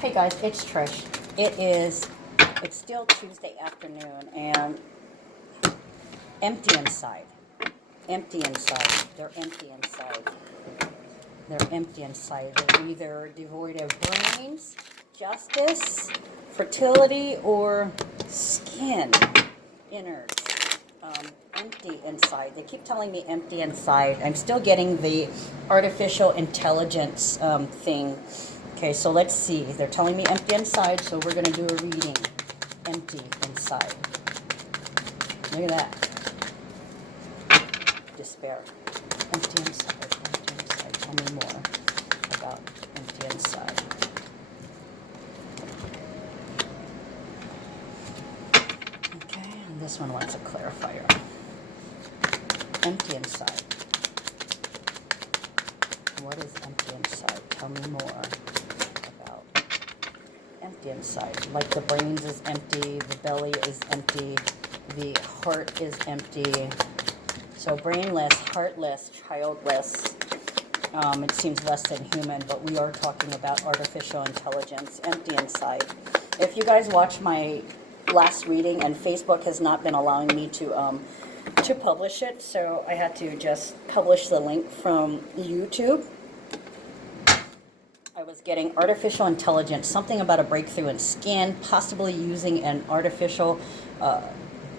Hey guys, it's Trish. It's still Tuesday afternoon and empty inside. Empty inside. They're empty inside. They're empty inside. They're either devoid of brains, justice, fertility, or skin, innards. Empty inside. They keep telling me empty inside. I'm still getting the artificial intelligence thing. Okay, so let's see. They're telling me empty inside, so we're going to do a reading. Empty inside. Look at that. Despair. Empty inside. Empty inside. Tell me more about empty inside. Okay, and this one wants a clarifier. Empty inside. What is empty inside? Tell me more about empty inside. Like the brains is empty, the belly is empty, the heart is empty. So brainless, heartless, childless. It seems less than human, but we are talking about artificial intelligence, empty inside. If you guys watch my last reading, and Facebook has not been allowing me to publish it, so I had to just publish the link from YouTube. I was getting artificial intelligence, something about a breakthrough in skin, possibly using an artificial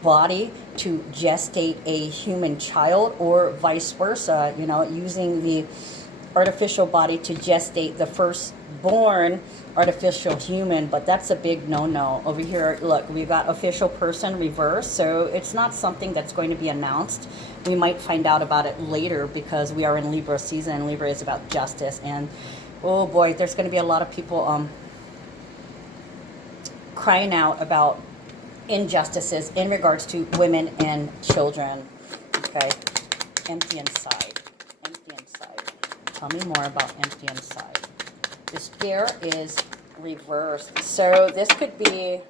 body to gestate a human child, or vice versa, you know, using the artificial body to gestate the firstborn artificial human. But that's a big no-no. Over here, look, we've got official person reverse, so it's not something that's going to be announced. We might find out about it later because we are in Libra season, and Libra is about justice. And oh boy, there's going to be a lot of people crying out about injustices in regards to women and children. Okay, empty inside. Empty inside. Tell me more about empty inside. Despair is reversed. So this could be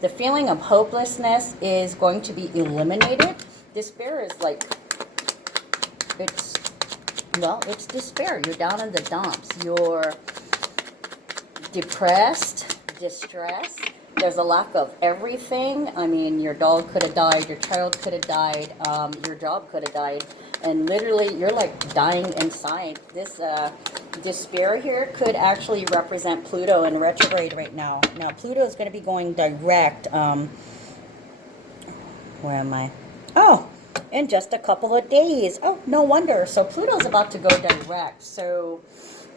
the feeling of hopelessness is going to be eliminated. Despair is like, it's despair. You're down in the dumps. You're depressed, distressed. There's a lack of everything. I mean, your dog could have died, your child could have died, your job could have died, and literally you're like dying inside. This despair here could actually represent Pluto in retrograde right now. Now, Pluto is going to be going direct. Where am I? Oh, in just a couple of days. Oh, no wonder. So Pluto's about to go direct. So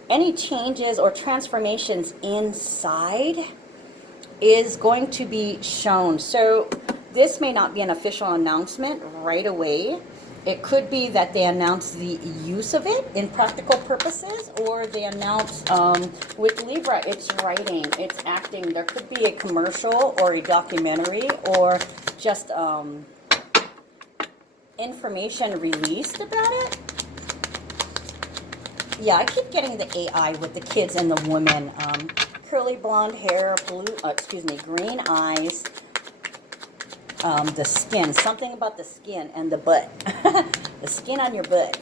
any changes or transformations inside is going to be shown. So this may not be an official announcement right away. It could be that they announce the use of it in practical purposes, or they announce with Libra, it's writing, it's acting. There could be a commercial or a documentary, or just information released about it. Yeah, I keep getting the AI with the kids and the women. Curly blonde hair, green eyes, the skin, something about the skin and the butt, the skin on your butt,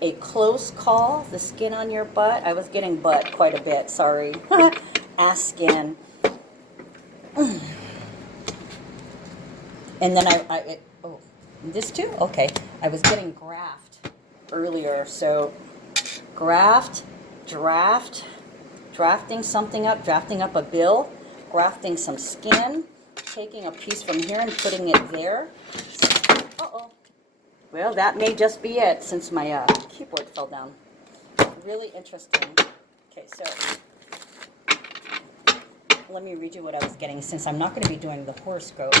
a close call, the skin on your butt. I was getting butt quite a bit, sorry. Ass skin. And then oh, this too? Okay. I was getting graft earlier, so graft, draft, drafting something up, drafting up a bill, grafting some skin, taking a piece from here and putting it there. Uh-oh. Well, that may just be it since my keyboard fell down. Really interesting. Okay, so let me read you what I was getting since I'm not going to be doing the horoscope.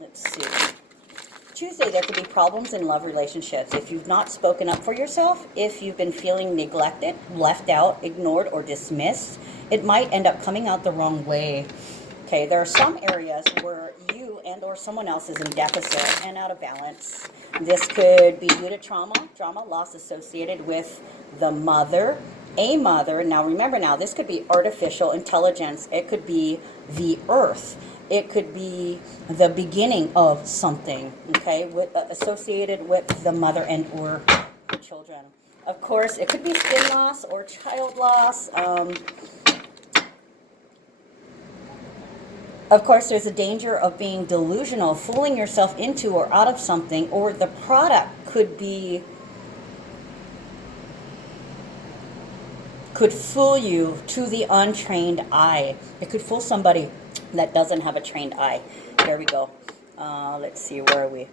Let's see. Tuesday, there could be problems in love relationships. If you've not spoken up for yourself, if you've been feeling neglected, left out, ignored, or dismissed, it might end up coming out the wrong way. Okay, there are some areas where you and or someone else is in deficit and out of balance. This could be due to trauma, loss associated with the mother, a mother. Now remember, this could be artificial intelligence. It could be the earth. It could be the beginning of something, okay, associated with the mother and or the children. Of course, it could be skin loss or child loss. Of course, there's a danger of being delusional, fooling yourself into or out of something, or the product could fool you to the untrained eye. It could fool somebody that doesn't have a trained eye. There we go. Let's see, where are we?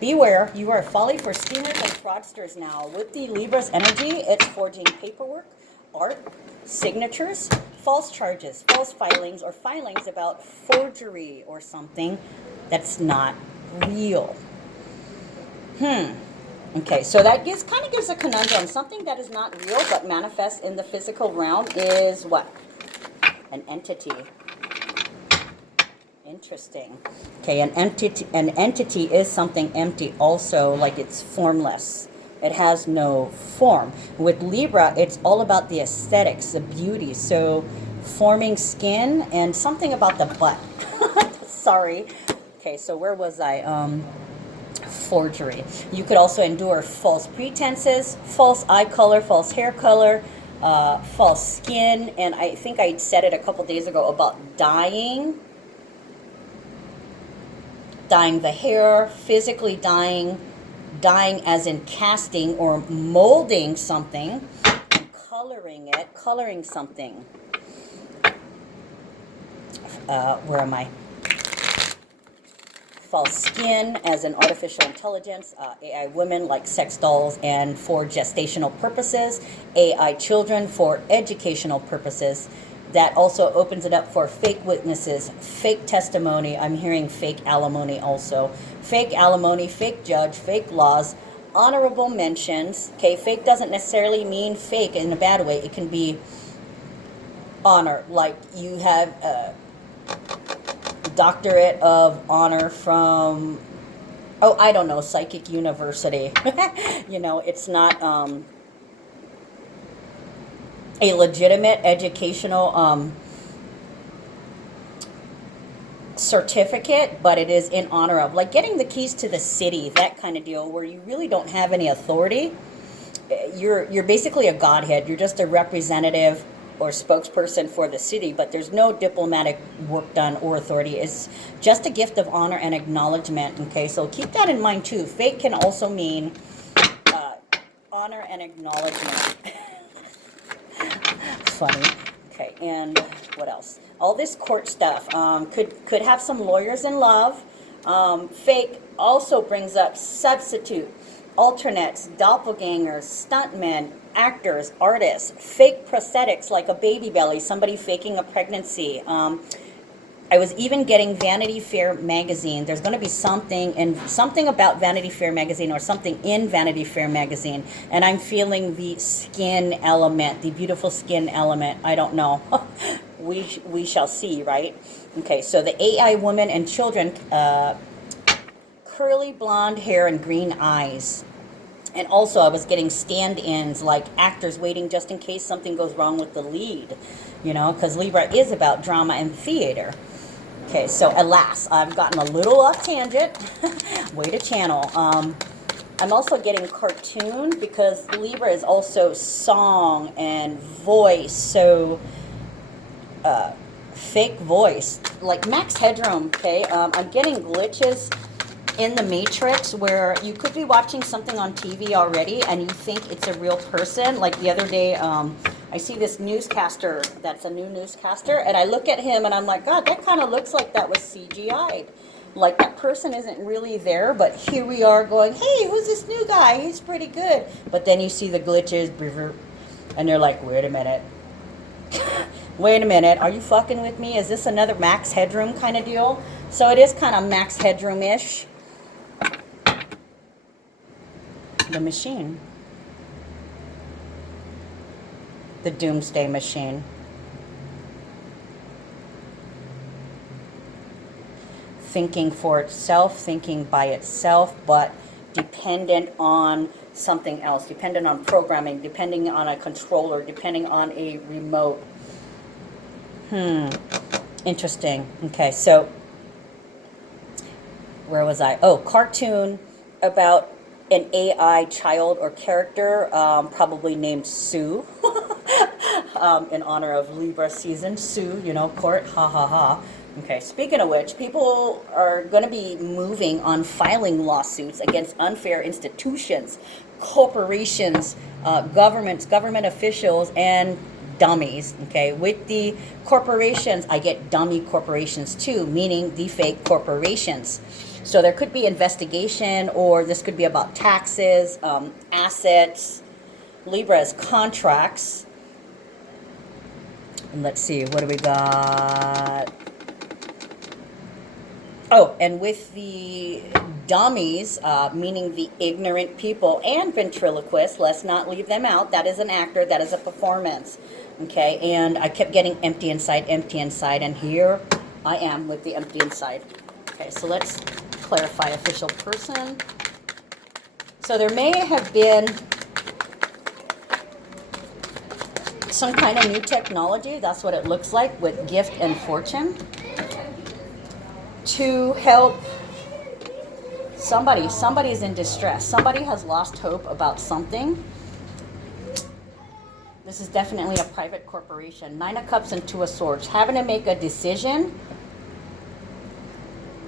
Beware, you are folly for schemers and fraudsters now. With the Libra's energy, it's forging paperwork, art, signatures, false charges, false filings, or filings about forgery or something that's not real. Okay, so that kind of gives a conundrum. Something that is not real but manifests in the physical realm is what? An entity. Interesting. Okay, an entity is something empty also, like it's formless. It has no form. With Libra, it's all about the aesthetics, the beauty. So forming skin and something about the butt. Sorry. Okay, so where was I? Forgery. You could also endure false pretenses, false eye color, false hair color, false skin, and I think I said it a couple days ago about dyeing the hair, physically dyeing as in casting or molding something, and coloring something. Where am I? False skin as in artificial intelligence, AI women like sex dolls and for gestational purposes, AI children for educational purposes. That also opens it up for fake witnesses, fake testimony. I'm hearing fake alimony also. Fake alimony, fake judge, fake laws, honorable mentions. Okay, fake doesn't necessarily mean fake in a bad way. It can be honor, like you have a doctorate of honor from, oh, I don't know, Psychic University. You know, it's not a legitimate educational certificate, but it is in honor of, like getting the keys to the city, that kind of deal, where you really don't have any authority. You're basically a godhead. You're just a representative or spokesperson for the city, but there's no diplomatic work done or authority. It's just a gift of honor and acknowledgement. Okay, so keep that in mind too. Fake can also mean honor and acknowledgement. Funny. Okay, and what else? All this court stuff could have some lawyers in love. Fake also brings up substitute, alternates, doppelgangers, stuntmen, actors, artists, fake prosthetics like a baby belly, somebody faking a pregnancy. I was even getting Vanity Fair magazine. There's going to be something about Vanity Fair magazine or something in Vanity Fair magazine, and I'm feeling the skin element, the beautiful skin element. I don't know. We shall see, right? Okay, so the AI women and children, curly blonde hair and green eyes. And also I was getting stand-ins, like actors waiting just in case something goes wrong with the lead, you know, because Libra is about drama and theater. Okay, so alas, I've gotten a little off tangent. Way to channel. I'm also getting cartoon because Libra is also song and voice, so fake voice, like Max Headroom, okay? I'm getting glitches in the Matrix where you could be watching something on TV already and you think it's a real person. Like the other day, I see this newscaster that's a new newscaster, and I look at him and I'm like, God, that kind of looks like that was CGI'd. Like that person isn't really there, but here we are going, hey, who's this new guy? He's pretty good. But then you see the glitches, and you're like, wait a minute. Wait a minute, are you fucking with me? Is this another Max Headroom kind of deal? So it is kind of Max Headroom-ish. The machine. The doomsday machine. Thinking for itself, thinking by itself, but dependent on something else, dependent on programming, depending on a controller, depending on a remote. Interesting. Okay, so where was I? Oh, cartoon about an AI child or character, probably named Sue, in honor of Libra season. Sue, you know, court, ha ha ha. Okay, speaking of which, people are going to be moving on filing lawsuits against unfair institutions, corporations, governments, government officials, and dummies. Okay, with the corporations, I get dummy corporations too, meaning the fake corporations. So there could be investigation, or this could be about taxes, assets, Libra's contracts. And let's see, what do we got? Oh, and with the dummies, meaning the ignorant people and ventriloquists, let's not leave them out. That is an actor, that is a performance. Okay, and I kept getting empty inside, and here I am with the empty inside. Okay, so let's clarify official person. So there may have been some kind of new technology, that's what it looks like, with gift and fortune, to help somebody. Somebody's in distress. Somebody has lost hope about something. This is definitely a private corporation. 9 of Cups and 2 of Swords. Having to make a decision.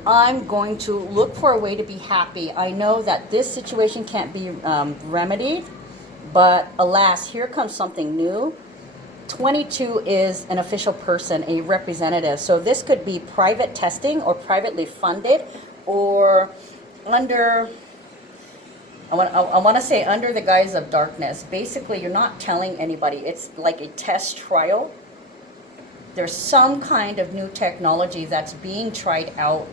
I'm going to look for a way to be happy. I know that this situation can't be remedied, but alas, here comes something new. 22 is an official person, a representative. So this could be private testing or privately funded, or under, I want to say under the guise of darkness. Basically, you're not telling anybody. It's like a test trial. There's some kind of new technology that's being tried out,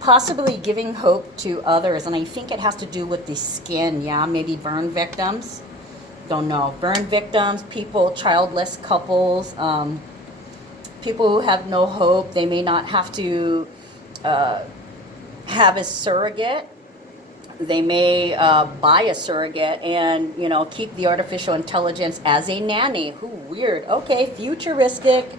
possibly giving hope to others. And I think it has to do with the skin, yeah, maybe burn victims. Don't know. Burn victims, people, childless couples, people who have no hope. They may not have to have a surrogate. They may buy a surrogate and, you know, keep the artificial intelligence as a nanny. Who weird. Okay, futuristic.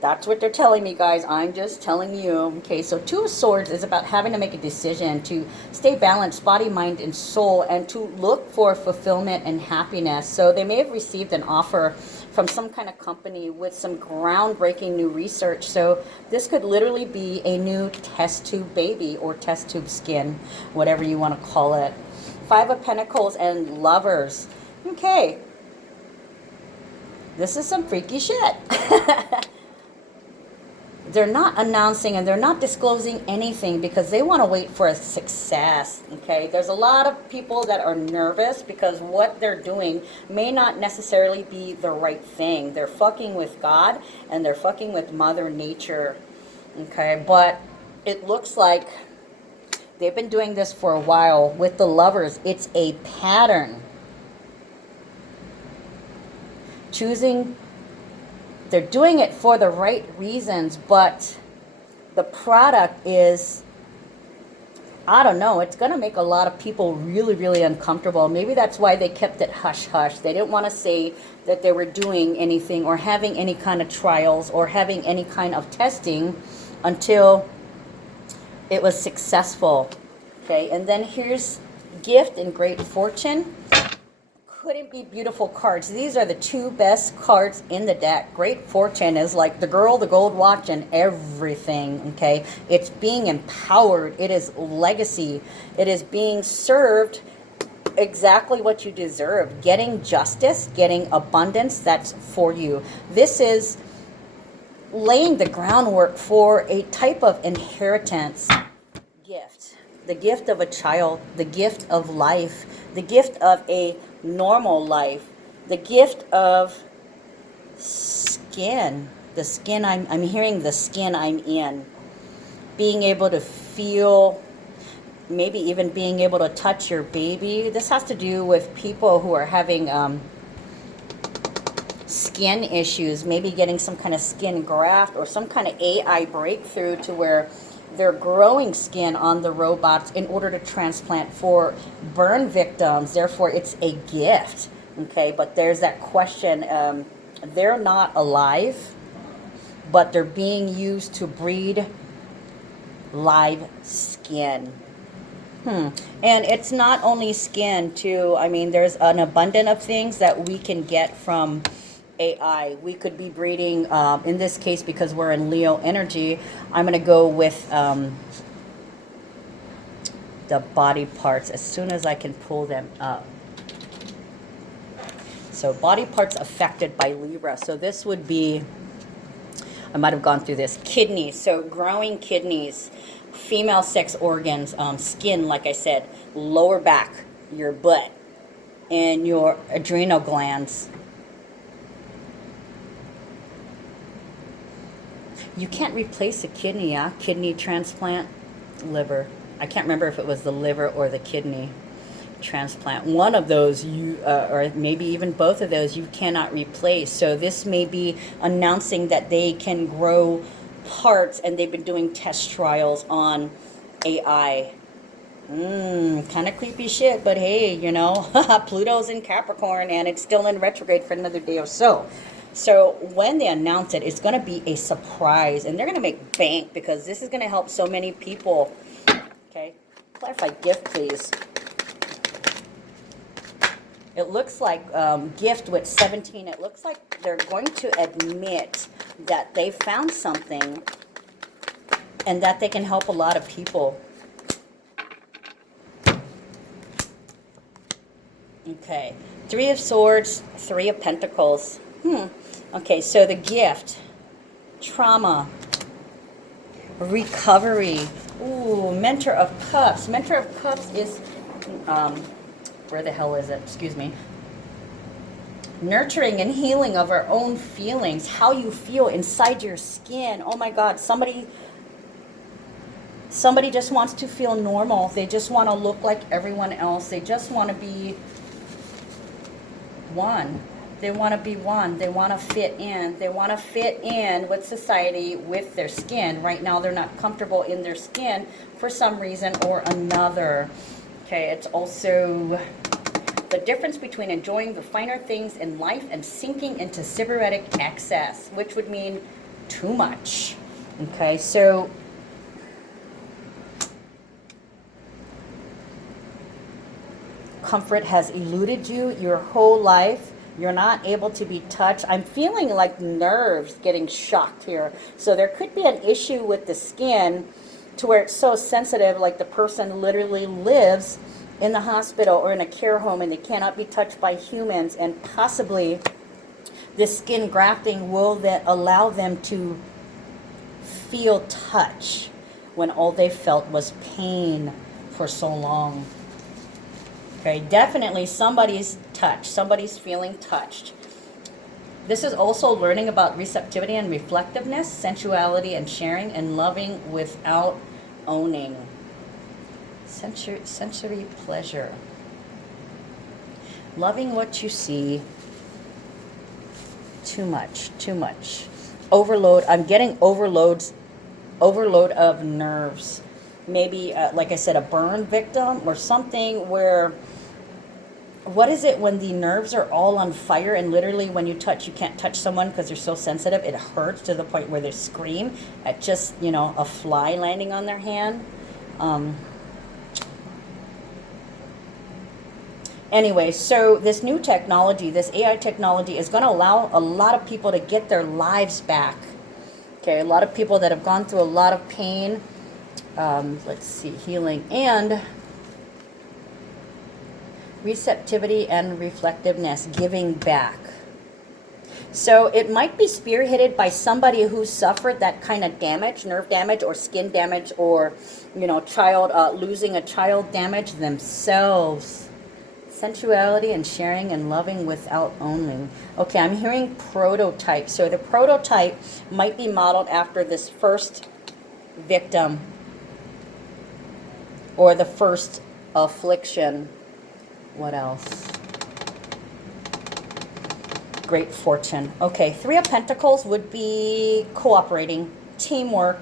That's what they're telling me, guys. I'm just telling you. Okay, so 2 of Swords is about having to make a decision to stay balanced, body, mind, and soul, and to look for fulfillment and happiness. So they may have received an offer from some kind of company with some groundbreaking new research. So this could literally be a new test tube baby or test tube skin, whatever you want to call it. 5 of Pentacles and Lovers. Okay. This is some freaky shit. They're not announcing and they're not disclosing anything because they want to wait for a success, okay? There's a lot of people that are nervous because what they're doing may not necessarily be the right thing. They're fucking with God and they're fucking with Mother Nature, okay? But it looks like they've been doing this for a while. With the Lovers, it's a pattern. They're doing it for the right reasons, but the product is, I don't know, it's going to make a lot of people really, really uncomfortable. Maybe that's why they kept it hush-hush. They didn't want to say that they were doing anything or having any kind of trials or having any kind of testing until it was successful. Okay, and then here's Gift and Great Fortune. Couldn't be beautiful cards. These are the 2 best cards in the deck. Great Fortune is like the girl, the gold watch, and everything, okay? It's being empowered. It is legacy. It is being served exactly what you deserve. Getting justice, getting abundance, that's for you. This is laying the groundwork for a type of inheritance gift. The gift of a child, the gift of life, the gift of a normal life, the gift of skin, the skin I'm hearing, the skin I'm in, being able to feel, maybe even being able to touch your baby. This has to do with people who are having skin issues, maybe getting some kind of skin graft or some kind of AI breakthrough to where they're growing skin on the robots in order to transplant for burn victims. Therefore, it's a gift. Okay, but there's that question. They're not alive, but they're being used to breed live skin. And it's not only skin, too. I mean, there's an abundance of things that we can get from AI. We could be breeding, in this case, because we're in Leo energy, I'm going to go with the body parts as soon as I can pull them up. So body parts affected by Libra. So this would be, I might have gone through this, kidneys. So growing kidneys, female sex organs, skin, like I said, lower back, your butt, and your adrenal glands. You can't replace a kidney, yeah? Kidney transplant, liver. I can't remember if it was the liver or the kidney transplant. One of those, or maybe even both of those, you cannot replace. So this may be announcing that they can grow parts, and they've been doing test trials on AI. Kind of creepy shit, but hey, you know, Pluto's in Capricorn, and it's still in retrograde for another day or so. So when they announce it, it's going to be a surprise, and they're going to make bank, because this is going to help so many people. Okay, clarify gift, please. It looks like gift with 17. It looks like they're going to admit that they found something and that they can help a lot of people. Okay, 3 of Swords, 3 of Pentacles. Okay, so the gift, trauma, recovery. Ooh, Mentor of Cups. Mentor of Cups is, where the hell is it? Excuse me. Nurturing and healing of our own feelings, how you feel inside your skin. Oh my God, somebody just wants to feel normal. They just want to look like everyone else. They just want to be one. They want to be one. They want to fit in. They want to fit in with society with their skin. Right now, they're not comfortable in their skin for some reason or another. Okay, it's also the difference between enjoying the finer things in life and sinking into sybaritic excess, which would mean too much. Okay, so comfort has eluded you your whole life. You're not able to be touched. I'm feeling like nerves getting shocked here. So there could be an issue with the skin to where it's so sensitive, like the person literally lives in the hospital or in a care home and they cannot be touched by humans, and possibly this skin grafting will then allow them to feel touch when all they felt was pain for so long. Okay, definitely somebody's touched. Somebody's feeling touched. This is also learning about receptivity and reflectiveness, sensuality and sharing, and loving without owning. Sensory pleasure. Loving what you see. Too much. Overload. I'm getting overload of nerves. Maybe, like I said, a burn victim or something where, what is it when the nerves are all on fire and literally when you can't touch someone because they're so sensitive, it hurts to the point where they scream at just, you know, a fly landing on their hand. Anyway, so this new technology, this AI technology, is going to allow a lot of people to get their lives back. Okay, a lot of people that have gone through a lot of pain. Let's see, healing and receptivity and reflectiveness, giving back. So it might be spearheaded by somebody who suffered that kind of damage, nerve damage or skin damage, or, you know, losing a child damage themselves. Sensuality and sharing and loving without owning. Okay, I'm hearing prototype. So the prototype might be modeled after this first victim or the first affliction. What else? Great fortune. Okay, 3 of Pentacles would be cooperating, teamwork,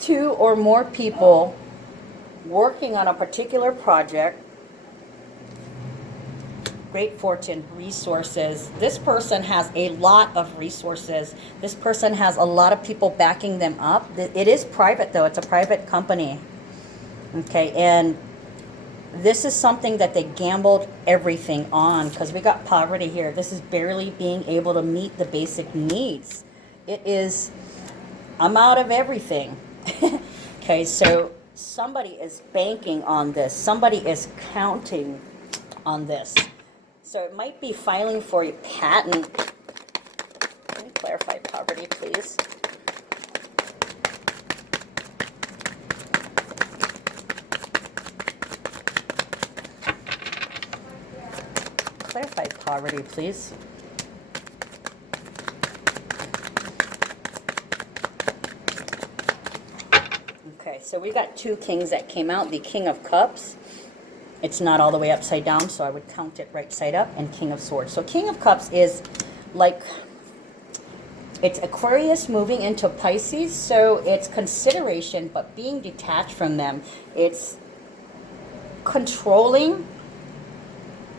2 or more people working on a particular project. Great fortune, resources. This person has a lot of resources. This person has a lot of people backing them up. It is private, though. It's a private company. Okay, and this is something that they gambled everything on, because we got poverty here. This is barely being able to meet the basic needs. It is, I'm out of everything. Okay, so somebody is banking on this. Somebody is counting on this. So it might be filing for a patent. Can you clarify poverty, please? Clarify poverty, please. Okay, so we got two kings that came out. The King of Cups. It's not all the way upside down, so I would count it right side up. And King of Swords. So King of Cups is like, it's Aquarius moving into Pisces, so it's consideration, but being detached from them. It's controlling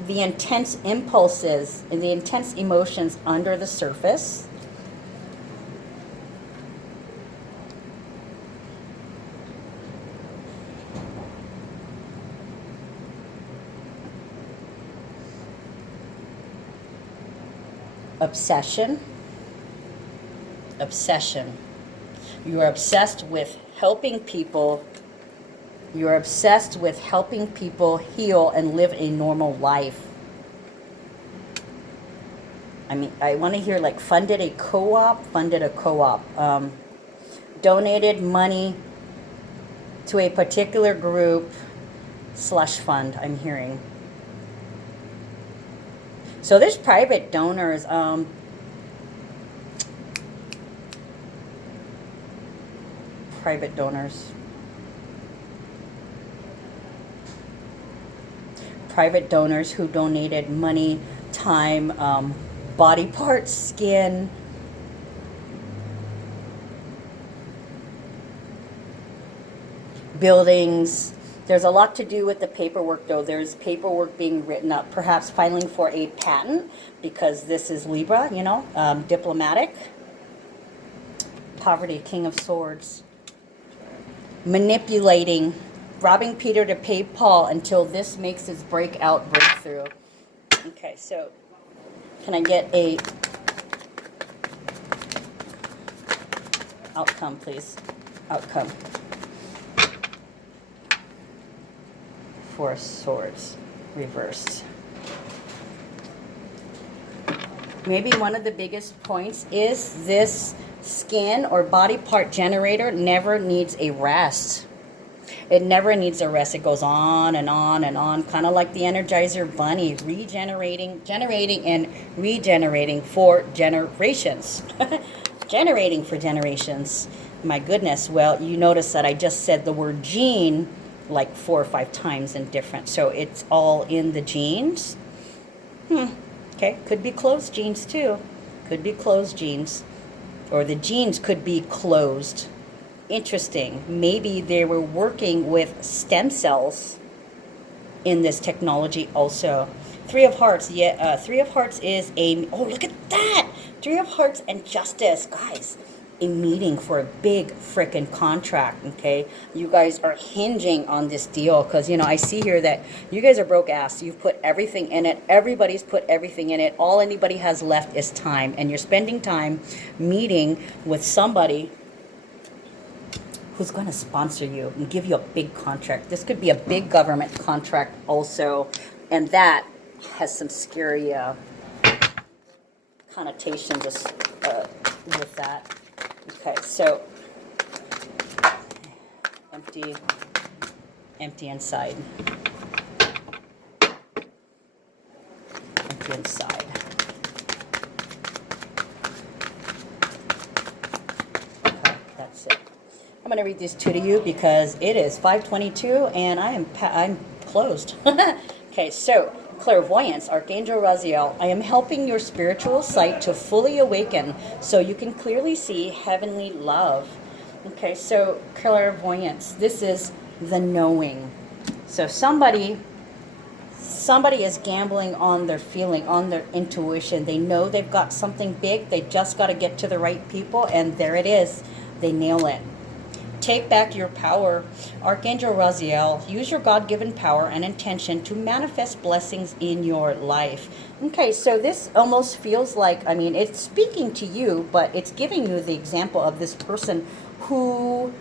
the intense impulses and the intense emotions under the surface. Obsession. Obsession. You are obsessed with helping people. You're obsessed with helping people heal and live a normal life. I mean, I want to hear like funded a co-op, donated money to a particular group, slush fund, I'm hearing. So there's private donors. Private donors. Private donors who donated money, time, body parts, skin. Buildings. There's a lot to do with the paperwork, though. There's paperwork being written up, perhaps filing for a patent, because this is Libra, you know, diplomatic. Poverty, King of Swords. Manipulating, robbing Peter to pay Paul until this makes his breakthrough. Okay, so can I get a outcome, please? Outcome. Four Swords, reversed. Maybe one of the biggest points is this skin or body part generator never needs a rest. It never needs a rest. It goes on and on and on, kind of like the Energizer Bunny, generating and regenerating for generations. Generating for generations. My goodness. Well, you notice that I just said the word gene like 4 or 5 times in different. So it's all in the genes. Okay, could be closed genes too. Could be closed genes. Or the genes could be closed. Interesting. Maybe they were working with stem cells in this technology also. Three of Hearts. Yeah, Three of Hearts is a... Oh, look at that! Three of Hearts and Justice. Guys, a meeting for a big frickin' contract, okay? You guys are hinging on this deal because, you know, I see here that you guys are broke ass. You've put everything in it. Everybody's put everything in it. All anybody has left is time. And you're spending time meeting with somebody who's going to sponsor you and give you a big contract. This could be a big government contract also. And that has some scary connotations with that. Okay, so empty inside. Empty inside. Okay, that's it. I'm going to read these two to you because it is 5:22 and I'm closed. Okay, so clairvoyance, Archangel Raziel, I am helping your spiritual sight to fully awaken so you can clearly see heavenly love. Okay, so clairvoyance, this is the knowing. So somebody is gambling on their feeling, on their intuition. They know they've got something big. They just got to get to the right people, and there it is. They nail it. Take back your power. Archangel Raziel, use your God-given power and intention to manifest blessings in your life. Okay, so this almost feels like, I mean, it's speaking to you, but it's giving you the example of this person who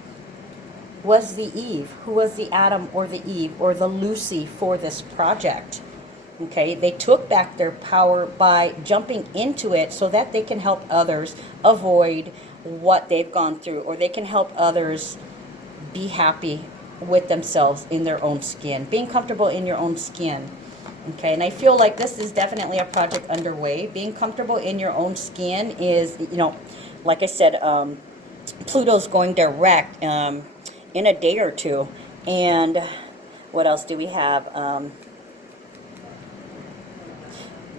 was the Eve, who was the Adam or the Eve or the Lucy for this project. Okay, they took back their power by jumping into it so that they can help others avoid what they've gone through, or they can help others be happy with themselves in their own skin, being comfortable in your own skin. Okay, and I feel like this is definitely a project underway. Being comfortable in your own skin is, you know, like I said, Pluto's going direct in a day or two. And what else do we have?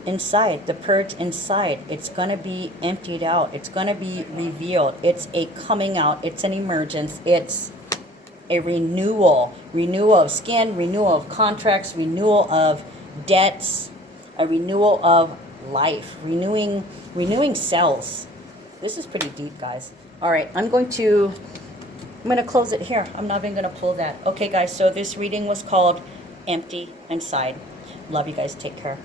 Inside, the purge inside, it's going to be emptied out. It's going to be revealed. It's a coming out. It's an emergence. It's a renewal. Renewal of skin, renewal of contracts, renewal of debts, a renewal of life, renewing cells. This is pretty deep, guys. All right, I'm going to close it here. I'm not even going to pull that. Okay, guys, so this reading was called Empty Inside. Love you guys. Take care.